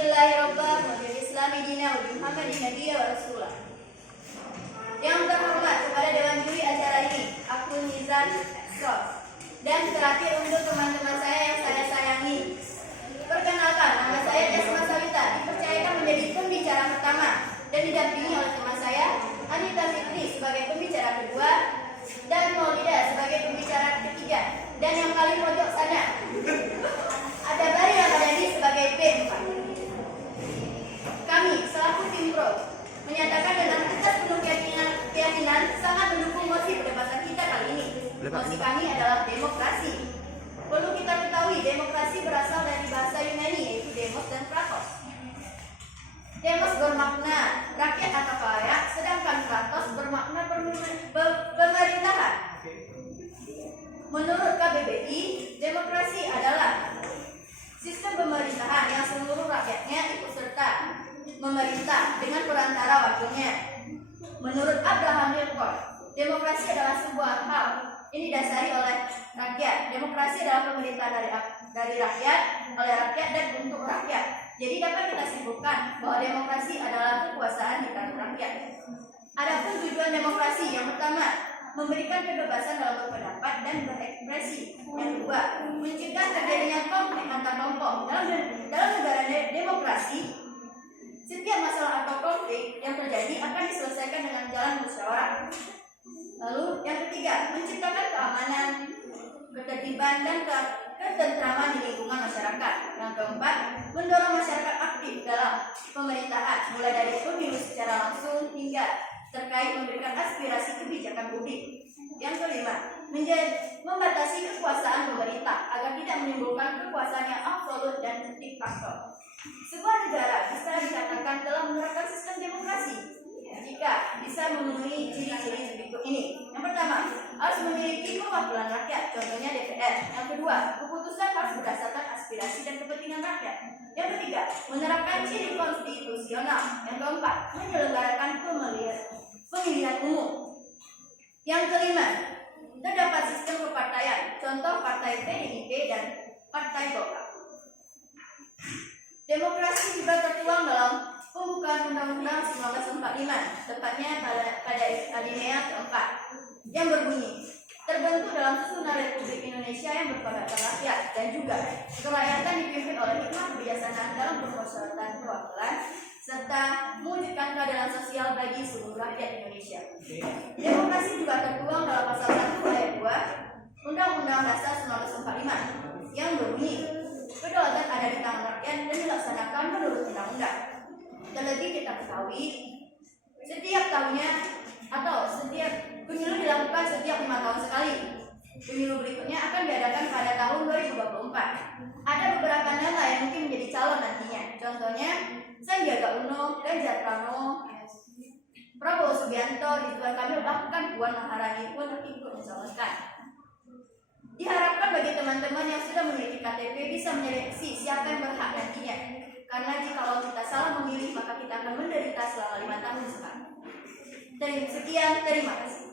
Bismillahirrahmanirrahim. Yang terhormat kepada Dewan Juri acara ini, aku Nizan Exos. Dan terakhir untuk teman-teman saya yang saya sayangi. Perkenalkan, nama saya Jasma Sawita, dipercayakan menjadi pembicara pertama dan didampingi oleh teman saya Anita Fitri sebagai pembicara kedua dan Maulida sebagai pembicara ketiga. Dan yang paling pojok sana ada Bari Ramadhani sebagai B4. Kami selaku tim pro menyatakan dengan kita penuh keyakinan sangat mendukung mosi perdebatan kita kali ini. Mosi kami adalah demokrasi. Perlu kita ketahui, demokrasi berasal dari bahasa Yunani yaitu demos dan kratos. Demos bermakna rakyat atau rakyat, sedangkan kratos bermakna pemerintahan. Menurut KBBI, demokrasi adalah sistem pemerintahan yang seluruh rakyatnya ikut serta memerintah dengan perantara wakilnya. Menurut Abraham Lincoln, demokrasi adalah sebuah hal ini didasari oleh rakyat. Demokrasi adalah pemerintahan dari rakyat, oleh rakyat dan untuk rakyat. Jadi dapat kita simpulkan bahwa demokrasi adalah kekuasaan di tangan rakyat. Adapun tujuan demokrasi, yang pertama, memberikan kebebasan dalam berpendapat dan berekspresi. Yang kedua, mencegah terjadinya konflik antar kelompok. Dalam negara demokrasi, setiap masalah atau konflik yang terjadi akan diselesaikan dengan jalan musyawarah. Lalu yang ketiga, menciptakan keamanan, ketertiban dan ketentraman di lingkungan masyarakat. Yang keempat, mendorong masyarakat aktif dalam pemerintahan, mulai dari pemilu secara langsung hingga terkait memberikan aspirasi kebijakan publik. Yang kelima, membatasi kekuasaan pemerintah agar tidak menimbulkan kekuasaan yang absolut dan diktator. Sebuah negara bisa dikatakan telah menerapkan sistem demokrasi jika bisa memenuhi ciri-ciri berikut ini. Yang pertama, harus memiliki perwakilan rakyat, contohnya DPR. Yang kedua, keputusan harus berdasarkan aspirasi dan kepentingan rakyat. Yang ketiga, menerapkan ciri konstitusional. Yang keempat, menyelenggarakan pemilihan umum. Yang kelima, terdapat sistem kepartaian, contoh partai PDIP dan partai Golkar. Demokrasi juga tertuang dalam pembukaan Undang-Undang 1945, tepatnya pada alinea keempat, yang berbunyi, terbentuk dalam susunan Republik Indonesia yang berpusat rakyat dan juga kerakyatan dipimpin oleh hikmah kebijaksanaan dalam permusyawaratan perwakilan serta mewujudkan keadilan sosial bagi seluruh rakyat Indonesia. Demokrasi juga tertuang dalam pasal 1 ayat 2 Undang-Undang Dasar 1945 yang berbunyi, kedaulatan ada di tangan rakyat dan dilaksanakan menurut undang-undang. Terlebih kita ketahui, setiap tahunnya atau setiap pemilu dilakukan setiap 5 tahun sekali. Pemilu berikutnya akan diadakan pada tahun 2024. Ada beberapa nama yang mungkin menjadi calon nantinya. Contohnya Sandiaga Uno, Ganjar Pranowo, Prabowo Subianto, Ridwan Kamil, bahkan Puan Maharani pun ikut mencalonkan. Diharapkan bagi teman-teman yang sudah memiliki KTP bisa menyeleksi siapa yang berhak nantinya. Karena jika kita salah memilih, maka kita akan menderita selama 5 tahun sekarang. Sekian, terima kasih.